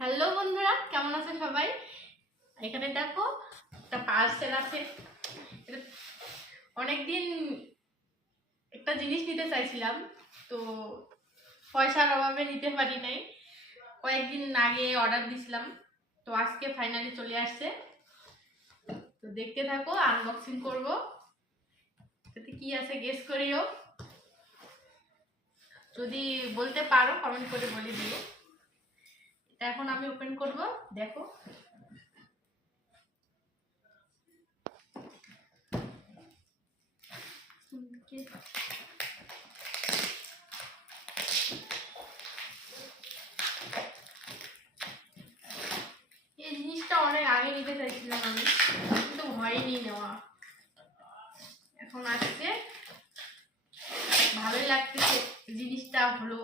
Hello বন্ধুরা, কেমন আছো সবাই? এখানে দেখো একটা পার্সেল আছে। অনেকদিন একটা জিনিস নিতে চাইছিলাম, তো পয়সার অভাবে নিতে পারি নাই। কয়েকদিন আগে অর্ডার দিছিলাম, তো আজকে ফাইনালি চলে আসছে। তো দেখতে থাকো, আনবক্সিং করব। এতে কি আছে গেস করিও, যদি বলতে পারো কমেন্ট করে বলে দিও। এটা এখন আমি ওপেন করব, দেখো। এই জিনিসটা অনেক আগে নিতে চাইছিলাম আমি, কিন্তু হয়নি নেওয়া। এখন আসছে, ভালোই লাগতেছে, জিনিসটা হলো।